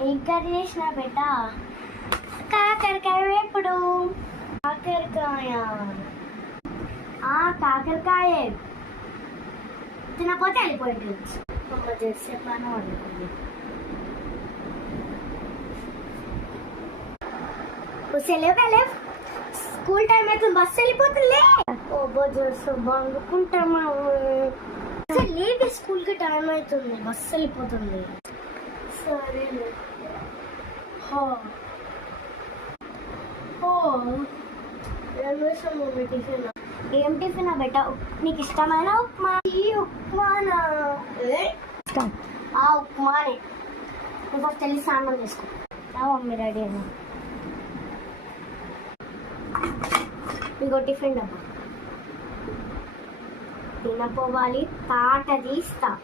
ఏం కర్రీ చేసిన బెట్ట? కాకరకాయ వేపుడు. కాకరకాయ తినపోతే వెళ్ళిపోయింది. చేసే పని అనుకుంది. స్కూల్ టైం అవుతుంది, బస్సు వెళ్ళిపోతుంది. బండుకుంటామా? లేదు, స్కూల్ కి టైం అవుతుంది, బస్సు వెళ్ళిపోతుంది. సరే టిఫిన్. ఏం టిఫిన్ బెట్ట? నీకు ఇష్టమైన ఉప్మా. ఉప్మానా? ఉప్మానే. నువ్వు ఫస్ట్ వెళ్ళి స్నానం చేసుకో. మమ్మీ రెడీ అయినా. ఇంకో టిఫిన్ డబ్బా తినపోవాలి. తాట తీస్తా.